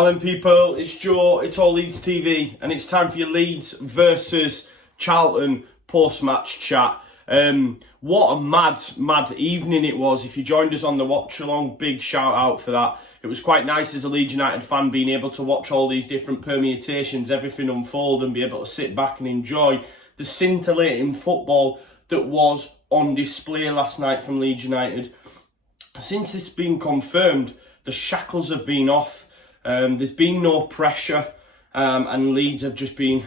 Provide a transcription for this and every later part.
Morning people, it's Joe, it's all Leeds TV, and it's time for your Leeds versus Charlton post-match chat. What a mad evening it was. If you joined us on the watch along, big shout out for that. It was quite nice as a Leeds United fan being able to watch all these different permutations, everything unfold, and be able to sit back and enjoy the scintillating football that was on display last night from Leeds United. Since it's been confirmed, the shackles have been off. There's been no pressure, and Leeds have just been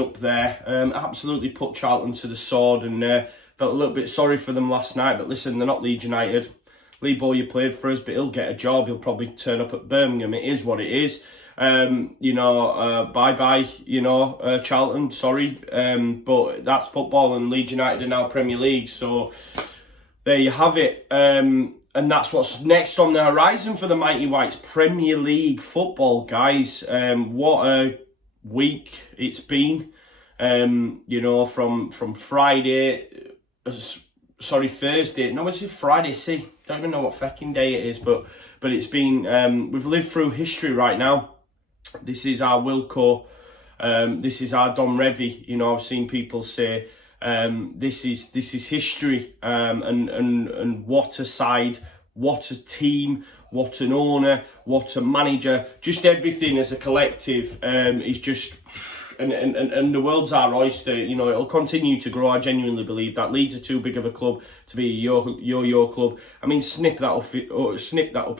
up there. Absolutely put Charlton to the sword, and felt a little bit sorry for them last night. But listen, they're not Leeds United. Lee Bowyer played for us, but he'll get a job. He'll probably turn up at Birmingham. It is what it is. Bye-bye, Charlton, sorry. But that's football, and Leeds United are now Premier League. So there you have it. And that's what's next on the horizon for the Mighty Whites. Premier League football, guys. What a week it's been. From Friday, Thursday. No, it's Friday, see. Don't even know what fucking day it is, but it's been, we've lived through history right now. This is our Wilco. This is our Don Revy. I've seen people say, this is history, and what a side, what a team, what an owner, what a manager, just everything as a collective is just, and the world's our oyster. It'll continue to grow. I genuinely believe that. Leeds are too big of a club to be your club. I mean, snip that up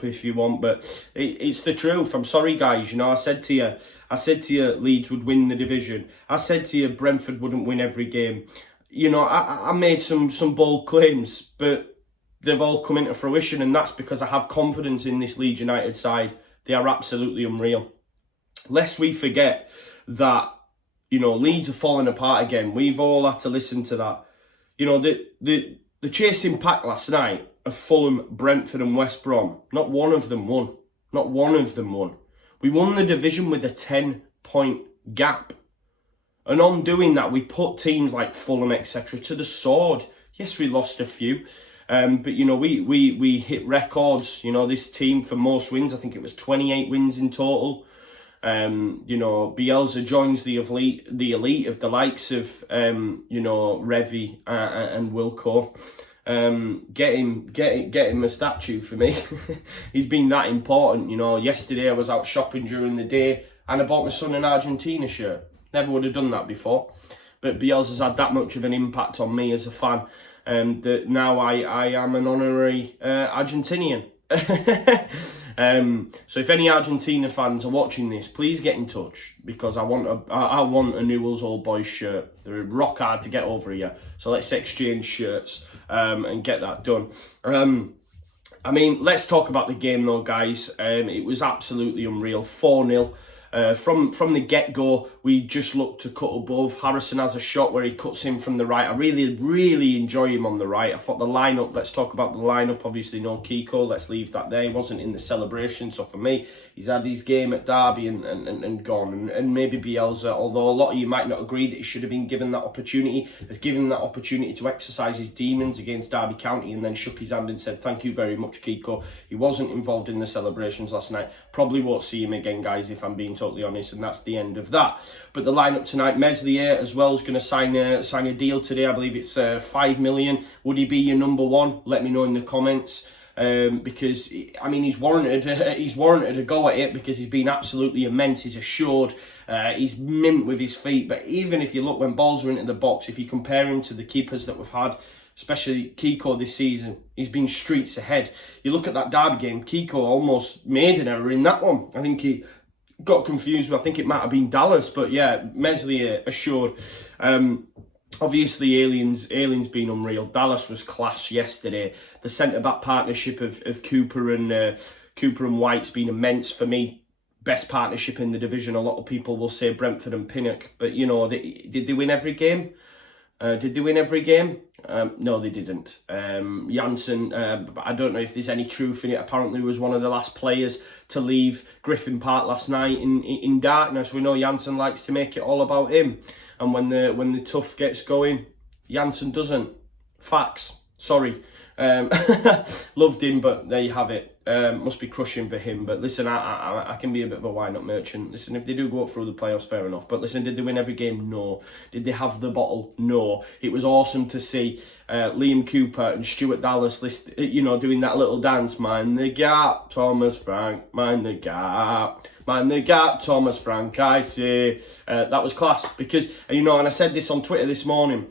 if you want, but it's the truth. I'm sorry, guys. I said to you Leeds would win the division. I said to you Brentford wouldn't win every game. I made some bold claims, but they've all come into fruition, and that's because I have confidence in this Leeds United side. They are absolutely unreal. Lest we forget that, Leeds are falling apart again. We've all had to listen to that. The chasing pack last night of Fulham, Brentford and West Brom, not one of them won. Not one of them won. We won the division with a 10-point gap. And on doing that, we put teams like Fulham, etc. to the sword. Yes, we lost a few. But, we hit records. This team for most wins, I think it was 28 wins in total. Bielsa joins the elite of the likes of, Revy and Wilco. Get him a statue for me. He's been that important. Yesterday I was out shopping during the day and I bought my son an Argentina shirt. Never would have done that before. But Bielsa's had that much of an impact on me as a fan, that now I am an honorary Argentinian. So if any Argentina fans are watching this, please get in touch, because I want a Newell's Old Boys shirt. They're rock hard to get over here. So let's exchange shirts and get that done. Let's talk about the game though, guys. It was absolutely unreal. 4-0. From the get-go, we just looked to cut above. Harrison has a shot where he cuts in from the right. I really enjoy him on the right. I thought the lineup, let's talk about the lineup. Obviously, no Kiko, let's leave that there. He wasn't in the celebration, so for me, he's had his game at Derby and gone. And maybe Bielsa, although a lot of you might not agree that he should have been given that opportunity, has given him that opportunity to exercise his demons against Derby County and then shook his hand and said, thank you very much, Kiko. He wasn't involved in the celebrations last night. Probably won't see him again, guys, if I'm being totally honest, and that's the end of that. But the lineup tonight, Meslier as well is going to sign a deal today. I believe it's 5 million. Would he be your number one? Let me know in the comments. Because he's warranted a go at it, because he's been absolutely immense. He's assured, he's mint with his feet. But even if you look when balls are into the box, if you compare him to the keepers that we've had, especially Kiko this season, he's been streets ahead. You look at that Derby game, Kiko almost made an error in that one. I think he got confused with, I think it might have been Dallas, but yeah, Meslier assured. Obviously, Alien's been unreal. Dallas was class yesterday. The centre-back partnership of Cooper and White's been immense for me. Best partnership in the division. A lot of people will say Brentford and Pinnock, but did they win every game? No, they didn't. Janssen, I don't know if there's any truth in it. Apparently was one of the last players to leave Griffin Park last night in darkness. We know Janssen likes to make it all about him. And when the tough gets going, Janssen doesn't. Facts. Sorry. Loved him, but there you have it. must be crushing for him. But listen, I can be a bit of a wind-up merchant. Listen, if they do go up through the playoffs, fair enough. But listen, did they win every game? No. Did they have the bottle? No. It was awesome to see Liam Cooper and Stuart Dallas, doing that little dance. Mind the gap, Thomas Frank. Mind the gap. Mind the gap, Thomas Frank, I say. That was class. Because, and I said this on Twitter this morning,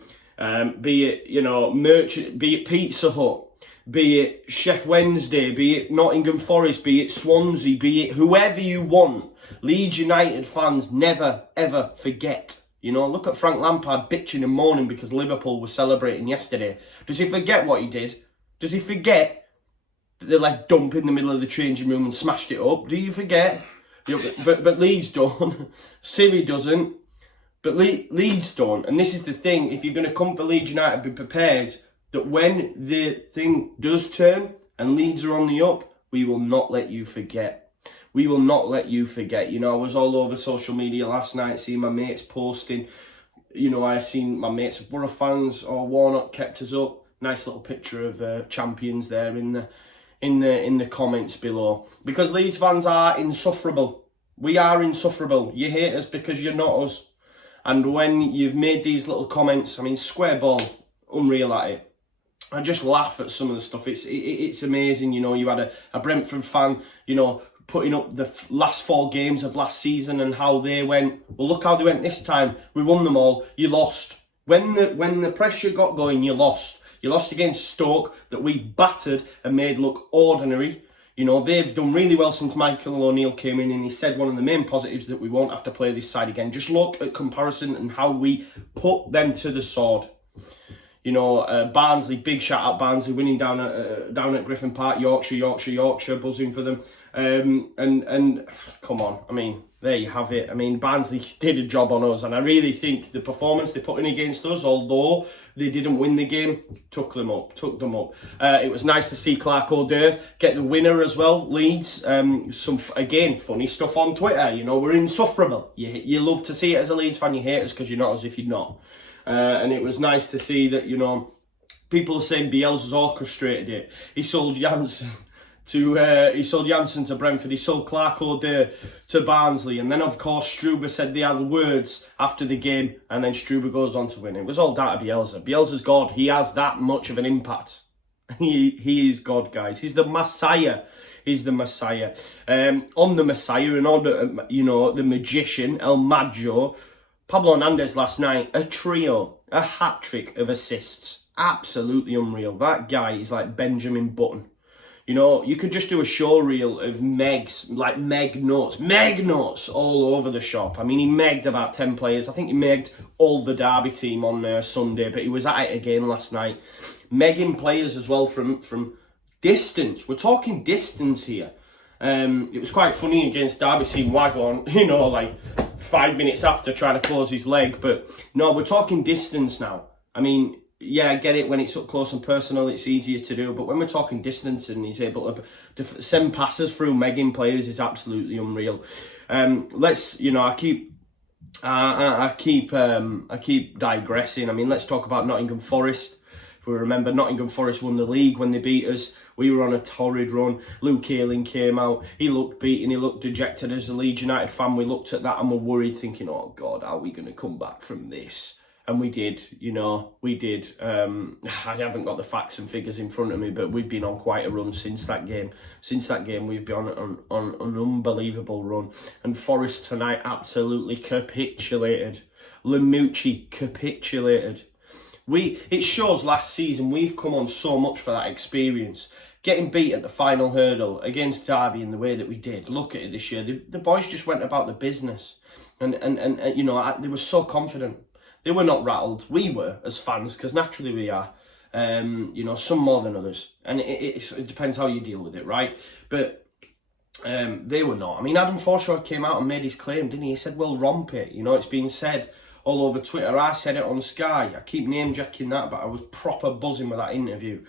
be it, Merchant, be it Pizza Hut, be it Chef Wednesday, be it Nottingham Forest, be it Swansea, be it whoever you want, Leeds United fans never, ever forget. Look at Frank Lampard bitching and moaning because Liverpool was celebrating yesterday. Does he forget what he did? Does he forget that they left dump in the middle of the changing room and smashed it up? Do you forget? But Leeds don't. Siri doesn't. But Leeds don't. And this is the thing. If you're going to come for Leeds United, be prepared that when the thing does turn and Leeds are on the up, we will not let you forget. We will not let you forget. I was all over social media last night seeing my mates posting. I seen my mates of Borough fans, Warnock kept us up. Nice little picture of champions there in the comments below. Because Leeds fans are insufferable. We are insufferable. You hate us because you're not us. And when you've made these little comments, square ball, unreal at it. I just laugh at some of the stuff. It's amazing, you had a Brentford fan, putting up the last 4 games of last season and how they went. Well, look how they went this time. We won them all. You lost. When the pressure got going, you lost. You lost against Stoke that we battered and made look ordinary. They've done really well since Michael O'Neill came in, and he said one of the main positives that we won't have to play this side again. Just look at comparison and how we put them to the sword. Barnsley, big shout out Barnsley, winning down at Griffin Park, Yorkshire, buzzing for them. And come on, there you have it. Barnsley did a job on us, and I really think the performance they put in against us, although they didn't win the game, took them up. It was nice to see Clark O'Dea get the winner as well, Leeds. Some, again, funny stuff on Twitter. We're insufferable. You love to see it as a Leeds fan, you hate us because you're not as if you're not. And it was nice to see that, people are saying Bielsa's orchestrated it. He sold Janssen to Brentford. He sold Clark O'Dea to Barnsley. And then, of course, Struber said they had words after the game. And then Struber goes on to win. It was all down to Bielsa. Bielsa's God. He has that much of an impact. He is God, guys. He's the Messiah. He's the Messiah. On the Messiah, and on the magician, El Maggio, Pablo Hernandez last night, a trio, a hat-trick of assists. Absolutely unreal. That guy is like Benjamin Button. You could just do a show reel of Megs, like Meg notes all over the shop. He megged about 10 players. I think he megged all the Derby team on Sunday, but he was at it again last night. Megging players as well from distance. We're talking distance here. It was quite funny against Derby seeing Wagon, 5 minutes after trying to close his leg. But no, we're talking distance now. Yeah, I get it. When it's up close and personal, it's easier to do. But when we're talking distance and he's able to send passes through Megan players, is absolutely unreal. I keep digressing. Let's talk about Nottingham Forest. If we remember, Nottingham Forest won the league when they beat us. We were on a torrid run. Luke Ayling came out. He looked beaten. He looked dejected as a Leeds United fan. We looked at that and were worried, thinking, oh, God, how are we going to come back from this? And we did, we did. I haven't got the facts and figures in front of me, but we've been on quite a run since that game. Since that game, we've been on an unbelievable run. And Forest tonight absolutely capitulated. Lamucci capitulated. It shows last season we've come on so much for that experience. Getting beat at the final hurdle against Derby in the way that we did. Look at it this year. The boys just went about the business. And they were so confident. They were not rattled. We were, as fans, because naturally we are. Some more than others. And it depends how you deal with it, right? But they were not. Adam Forshaw came out and made his claim, didn't he? He said, we'll romp it. It's been said all over Twitter. I said it on Sky. I keep name-jacking that, but I was proper buzzing with that interview.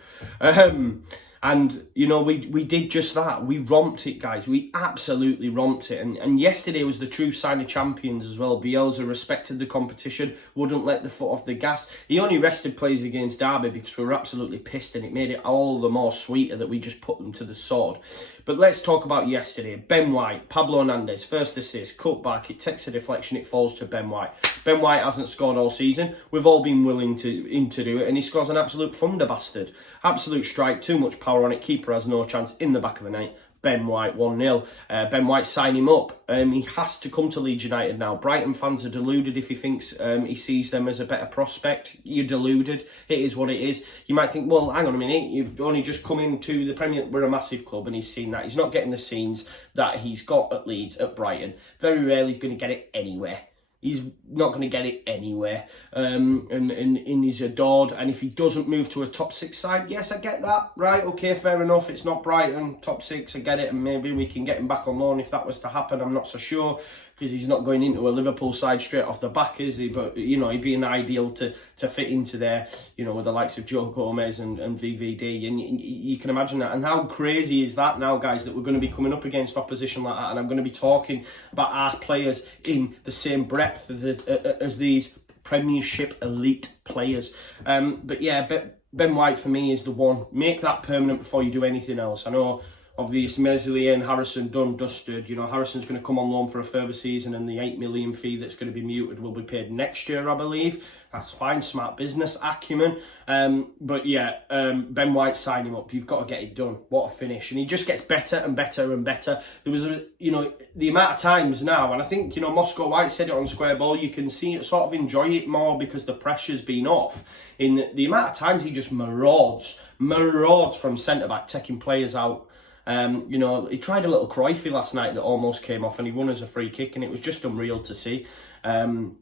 And, you know, we did just that. We romped it, guys. We absolutely romped it. And yesterday was the true sign of champions as well. Bielsa respected the competition, wouldn't let the foot off the gas. He only rested players against Derby because we were absolutely pissed, and it made it all the more sweeter that we just put them to the sword. But let's talk about yesterday. Ben White, Pablo Hernandez, first assist, cut back, it takes a deflection, it falls to Ben White. Ben White hasn't scored all season. We've all been willing to him to do it, and he scores an absolute thunder bastard. Absolute strike, too much power on it. Keeper has no chance in the back of the net. Ben White 1-0. Ben White sign him up. He has to come to Leeds United now. Brighton fans are deluded if he thinks he sees them as a better prospect. You're deluded. It is what it is. You might think, well, hang on a minute, you've only just come into the Premier. We're a massive club, and he's seen that. He's not getting the scenes that he's got at Leeds, at Brighton. Very rarely he's going to get it anywhere. He's not going to get it anywhere, and he's adored. And if he doesn't move to a top 6 side, yes, I get that, right? Okay, fair enough. It's not Brighton, top 6, I get it, and maybe we can get him back on loan if that was to happen. I'm not so sure, because he's not going into a Liverpool side straight off the back, is he? But, you know, he'd be an ideal to fit into there, you know, with the likes of Joe Gomez and VVD, and you can imagine that. And how crazy is that now, guys, that we're going to be coming up against opposition like that, and I'm going to be talking about our players in the same breadth as these Premiership elite players. But yeah, Ben White for me is the one. Make that permanent before you do anything else. I know, obviously, Meslier and Harrison done, dusted. You know, Harrison's going to come on loan for a further season, and the 8 million fee that's going to be muted will be paid next year, I believe. That's fine, smart business acumen. But yeah, Ben White, sign him up. You've got to get it done. What a finish. And he just gets better and better and better. There was, you know, the amount of times now, and I think, you know, Moscow White said it on Square Ball, you can see it, sort of enjoy it more because the pressure's been off. In the amount of times he just marauds from centre-back, taking players out. You know, he tried a little Cruyffy last night that almost came off, and he won as a free kick, and it was just unreal to see. And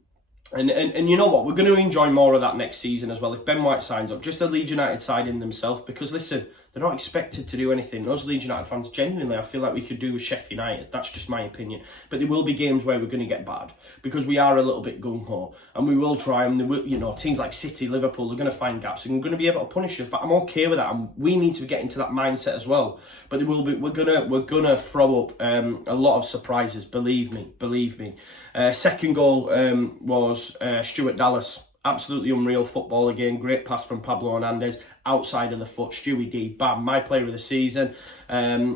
you know what? We're going to enjoy more of that next season as well if Ben White signs up. Just the Leeds United side in themselves, because listen, they're not expected to do anything. Those Leeds United fans, genuinely, I feel like we could do with Sheffield United. That's just my opinion. But there will be games where we're going to get bad because we are a little bit gung-ho, and we will try. And you know, teams like City, Liverpool, they're going to find gaps and we're going to be able to punish us. But I'm okay with that, and we need to get into that mindset as well. But there will be. We're gonna throw up a lot of surprises. Believe me. Second goal was Stuart Dallas. Absolutely unreal football again. Great pass from Pablo Hernandez. Outside of the foot. Stewie D. Bam. My player of the season.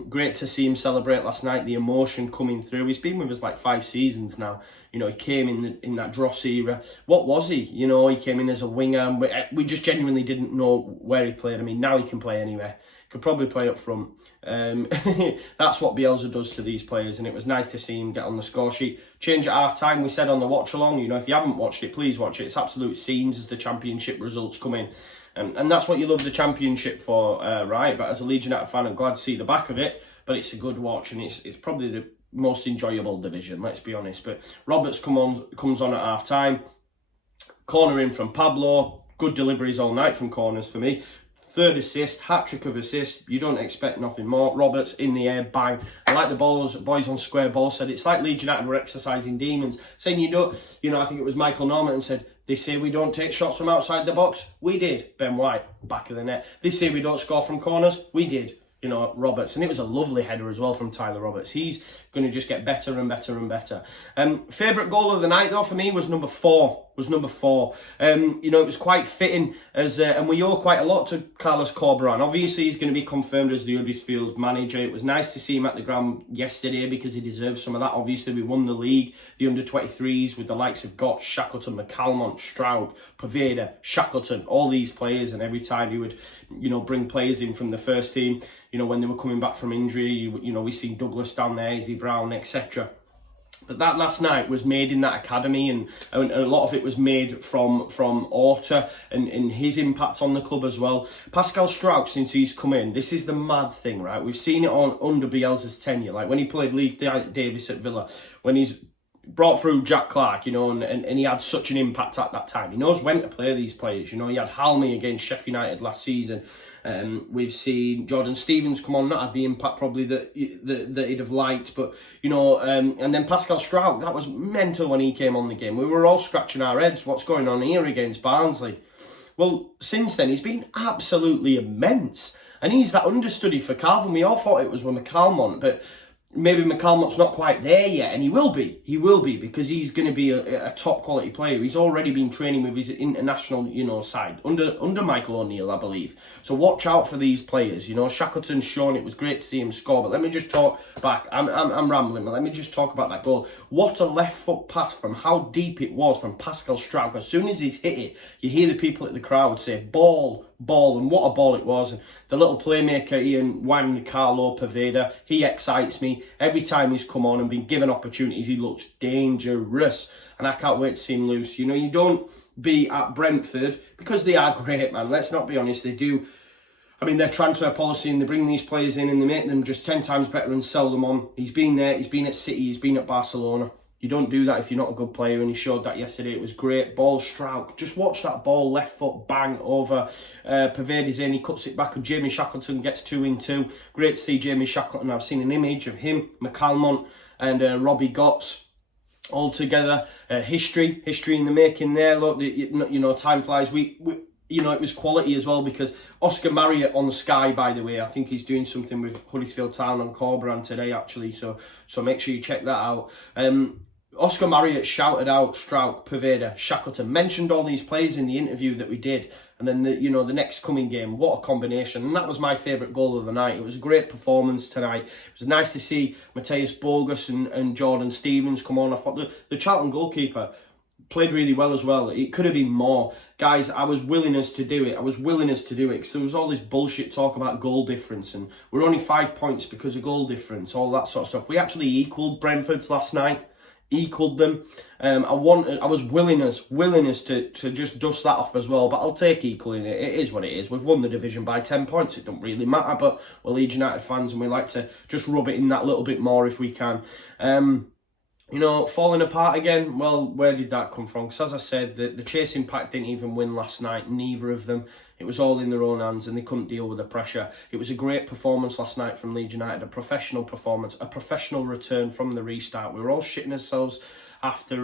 Great to see him celebrate last night. The emotion coming through. He's been with us like 5 seasons now. You know, he came in that Dross era. What was he? You know, he came in as a winger. We just genuinely didn't know where he played. I mean, now he can play anywhere. Could probably play up front. That's what Bielsa does to these players, and it was nice to see him get on the score sheet. Change at half time, we said on the watch along, you know, if you haven't watched it, please watch it. It's absolute scenes as the championship results come in. And that's what you love the championship for, right? But as a Leeds United fan, I'm glad to see the back of it, but it's a good watch, and it's probably the most enjoyable division, let's be honest. But Roberts comes on at half time. Corner in from Pablo. Good deliveries all night from corners for me. Third assist, hat-trick of assists. You don't expect nothing more. Roberts in the air, bang. I like the boys on Square Ball said, it's like Leeds United were exercising demons. Saying you don't, you know, I think it was Michael Norman said, they say we don't take shots from outside the box. We did. Ben White, back of the net. They say we don't score from corners. We did. You know, Roberts. And it was a lovely header as well from Tyler Roberts. He's going to just get better and better and better. Favourite goal of the night, though, for me was number 4. You know, it was quite fitting, and we owe quite a lot to Carlos Corberán. Obviously, he's going to be confirmed as the Huddersfield manager. It was nice to see him at the ground yesterday because he deserves some of that. Obviously, we won the league, the under-23s, with the likes of Gotch, Shackleton, McCalmont, Stroud, Poveda, Shackleton, all these players. And every time he would, you know, bring players in from the first team, you know, when they were coming back from injury, you know, we seen Douglas down there, Izzy Brown, etc. But that last night was made in that academy, and a lot of it was made from Orta and his impact on the club as well. Pascal Struijk, since he's come in, this is the mad thing, right? We've seen it under Bielsa's tenure, like when he played Leif Davis at Villa, when he's brought through Jack Clark, you know, and he had such an impact at that time. He knows when to play these players, you know. He had Halmy against Sheffield United last season. We've seen Jordan Stevens come on, not had the impact probably that he'd have liked, but you know, and then Pascal Struijk, that was mental when he came on the game. We were all scratching our heads, what's going on here against Barnsley? Well, since then he's been absolutely immense. And he's that understudy for Calvin. We all thought it was with McCalmont, but maybe McCalmont's not quite there yet, and he will be because he's going to be a top quality player. He's already been training with his international, side under Michael O'Neill, I believe. So watch out for these players. Shackleton's shown it was great to see him score, but let me just talk back. I'm rambling, but let me just talk about that goal. What a left foot pass from how deep it was from Pascal Struijk. As soon as he's hit it, you hear the people at the crowd say, ball, and what a ball it was. And the little playmaker Ian Juan Carlo Poveda, he excites me. Every time he's come on and been given opportunities, he looks dangerous, and I can't wait to see him loose. You don't be at Brentford, because they are great, man, let's not be honest, they do. I mean, their transfer policy, and they bring these players in and they make them just 10 times better and sell them on. He's been there, he's been at City, he's been at Barcelona. You don't do that if you're not a good player, and he showed that yesterday. It was great. Ball, Struijk. Just watch that ball, left foot, bang, over. Paveda's in, he cuts it back, and Jamie Shackleton gets 2-2. Great to see Jamie Shackleton. I've seen an image of him, McCalmont, and Robbie Gotts all together. History in the making there. Look, time flies. It was quality as well, because Oscar Marriott on Sky, by the way, I think he's doing something with Huddersfield Town on Corberan today, actually, so make sure you check that out. Oscar Marriott shouted out Struijk, Poveda, Shackleton, mentioned all these players in the interview that we did, and then the next coming game, what a combination. And that was my favourite goal of the night. It was a great performance tonight. It was nice to see Matthias Bogus and Jordan Stevens come on. I thought the Charlton goalkeeper played really well as well. It could have been more. Guys, I was willing us to do it. Because there was all this bullshit talk about goal difference, and we're only 5 points because of goal difference, all that sort of stuff. We actually equalled Brentford's last night. Equalled them. I was willing us to just dust that off as well, but I'll take equaling it. It is what it is. We've won the division by 10 points. It don't really matter, but we're Leeds United fans, and we like to just rub it in that little bit more if we can. Falling apart again, well, where did that come from? Because as I said, the chasing pack didn't even win last night, neither of them. It was all in their own hands, and they couldn't deal with the pressure. It was a great performance last night from Leeds United, a professional performance, a professional return from the restart. We were all shitting ourselves after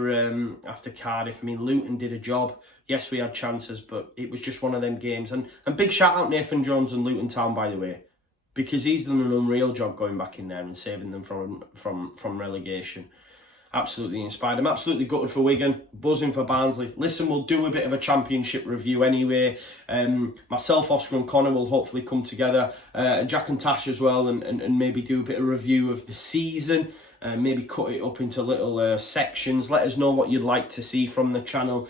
Cardiff. I mean, Luton did a job. Yes, we had chances, but it was just one of them games. And big shout out Nathan Jones and Luton Town, by the way, because he's done an unreal job going back in there and saving them from relegation. Absolutely inspired. I'm absolutely gutted for Wigan, buzzing for Barnsley. Listen, we'll do a bit of a championship review anyway. Myself, Oscar and Conor will hopefully come together, Jack and Tasha as well, and maybe do a bit of review of the season, maybe cut it up into little sections. Let us know what you'd like to see from the channel.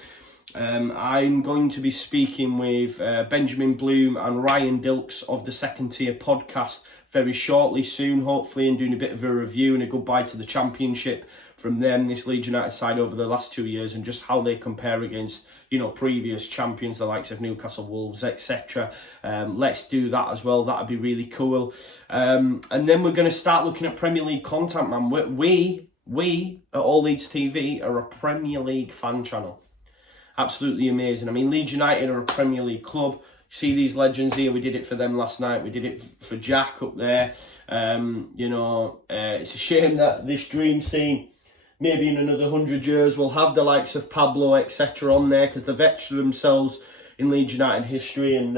I'm going to be speaking with Benjamin Bloom and Ryan Dilks of the Second Tier podcast very shortly soon, hopefully, and doing a bit of a review and a goodbye to the championship from them, this Leeds United side over the last 2 years, and just how they compare against, previous champions, the likes of Newcastle, Wolves, etc. Let's do that as well. That'd be really cool. And then we're going to start looking at Premier League content, man. We at All Leeds TV are a Premier League fan channel. Absolutely amazing. I mean, Leeds United are a Premier League club. You see these legends here. We did it for them last night. We did it for Jack up there. It's a shame that this dream scene, maybe in another 100 years, we'll have the likes of Pablo, etc. on there, because they've etched themselves in Leeds United history, and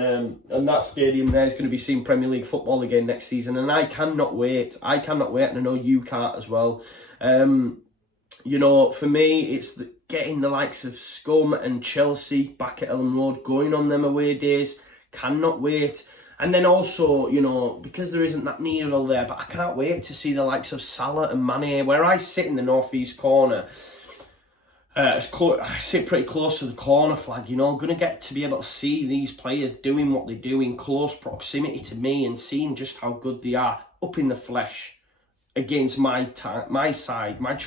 that stadium there is going to be seeing Premier League football again next season, and I cannot wait. And I know you can't as well. For me, it's getting the likes of Scum and Chelsea back at Ellen Road, going on them away days. Cannot wait. And then also, because there isn't that mural there, but I can't wait to see the likes of Salah and Mane. Where I sit in the northeast corner, I sit pretty close to the corner flag, going to get to be able to see these players doing what they do in close proximity to me, and seeing just how good they are up in the flesh against my side, my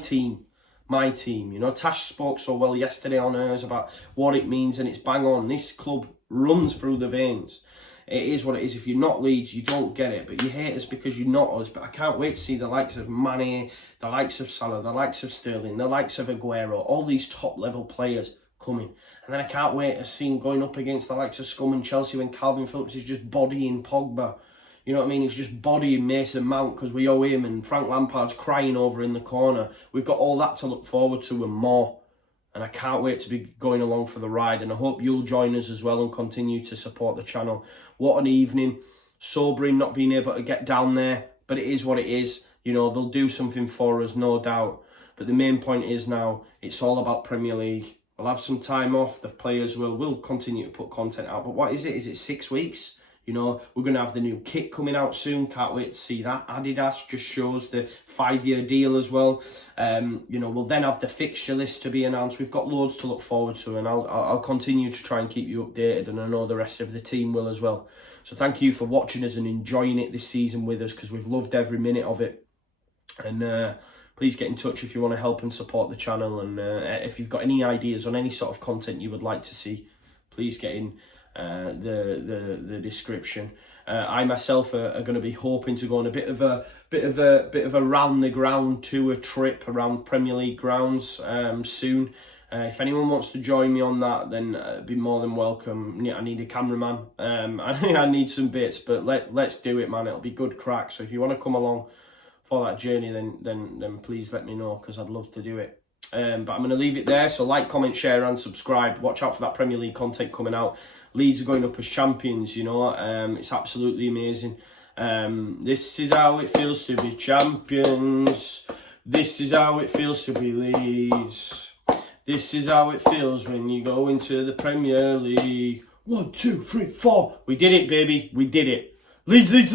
team. Tash spoke so well yesterday on hers about what it means, and it's bang on. This club runs through the veins. It is what it is. If you're not Leeds, you don't get it, but you hate us because you're not us. But I can't wait to see the likes of Mane, the likes of Salah, the likes of Sterling, the likes of Aguero, all these top level players coming. And then I can't wait to see him going up against the likes of Scum and Chelsea when Calvin Phillips is just bodying Pogba. You know what I mean? He's just bodying Mason Mount because we owe him, and Frank Lampard's crying over in the corner. We've got all that to look forward to and more. and I can't wait to be going along for the ride, and I hope you'll join us as well and continue to support the channel. What an evening. Sobering not being able to get down there, but it is what it is. You know, they'll do something for us, no doubt. But the main point is now, it's all about Premier League. We'll have some time off, the players will continue to put content out. But what is it? Is it 6 weeks? You know, we're going to have the new kit coming out soon. Can't wait to see that. Adidas just shows the 5-year deal as well. You know, we'll then have the fixture list to be announced. We've got loads to look forward to, and I'll continue to try and keep you updated, and I know the rest of the team will as well. So thank you for watching us and enjoying it this season with us, because we've loved every minute of it. And please get in touch if you want to help and support the channel, and if you've got any ideas on any sort of content you would like to see, please get in the description. I myself are going to be hoping to go on a bit of a round the ground tour trip around Premier League grounds soon. If anyone wants to join me on that, then be more than welcome. I need a cameraman. I need some bits, but let's do it, man. It'll be good crack. So if you want to come along for that journey, then please let me know, because I'd love to do it. But I'm going to leave it there. So like, comment, share and subscribe. Watch out for that Premier League content coming out. Leeds are going up as champions, you know. It's absolutely amazing. This is how it feels to be champions. This is how it feels to be Leeds. This is how it feels when you go into the Premier League. 1, 2, 3, 4. We did it, baby. We did it. Leeds, Leeds, Leeds.